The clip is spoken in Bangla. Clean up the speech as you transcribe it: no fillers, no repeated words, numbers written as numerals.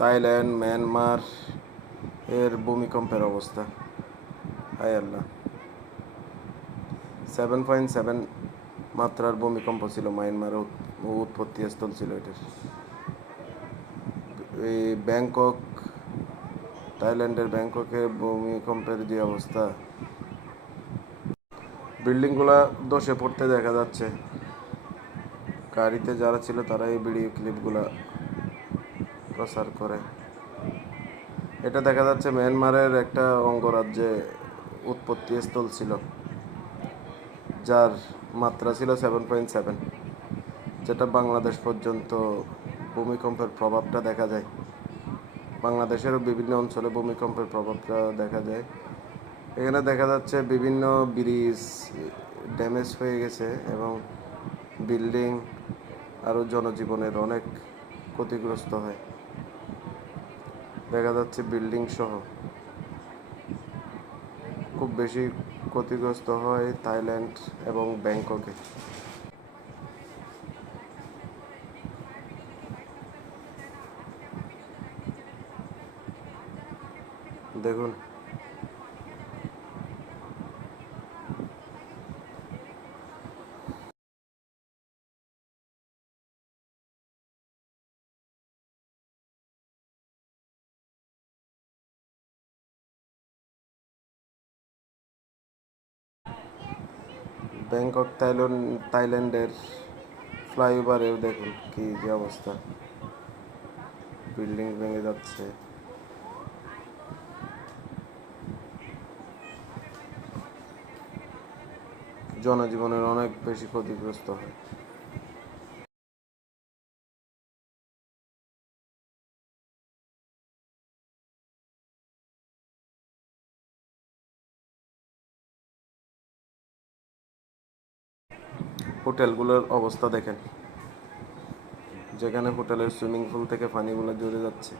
থাইল্যান্ড, মিয়ানমার এর ভূমিকম্পের অবস্থা। হায় আল্লাহ, 7.7 মাত্রার ভূমিকম্প ছিল। মায়ানমারের উৎপত্তি স্থল ছিল এটার। এই ব্যাংকক, থাইল্যান্ডের ব্যাংককে ভূমিকম্পের যে অবস্থা, বিল্ডিংগুলা ধসে পড়তে দেখা যাচ্ছে। গাড়িতে যারা ছিল তারা এই ভিডিও ক্লিপগুলা প্রচার করে। এটা দেখা যাচ্ছে মিয়ানমারের একটা অঙ্গরাজ্যে উৎপত্তি স্থল ছিল, যার মাত্রা ছিল 7.7, যেটা বাংলাদেশ পর্যন্ত ভূমিকম্পের প্রভাবটা দেখা যায়। বাংলাদেশেরও বিভিন্ন অঞ্চলে ভূমিকম্পের প্রভাবটা দেখা যায়। এখানে দেখা যাচ্ছে বিভিন্ন ব্রিজ ড্যামেজ হয়ে গেছে এবং বিল্ডিং আরও জনজীবনের অনেক ক্ষতিগ্রস্ত হয়। দেখা যাচ্ছে বিল্ডিং সহ খুব বেশি ক্ষতিগ্রস্ত হয় থাইল্যান্ড এবং ব্যাংককে। দেখুন, ব্যাংকক থাইল্যান্ডের ফ্লাইওভারেও দেখুন কি যে অবস্থা, বিল্ডিং ভেঙে যাচ্ছে। জনজীবনের অনেক বেশি ক্ষতিগ্রস্ত হয়। হোটেলগুলোর অবস্থা দেখেন, যেখানে হোটেলের সুইমিং পুল থেকে পানিগুলো ঝরে যাচ্ছে।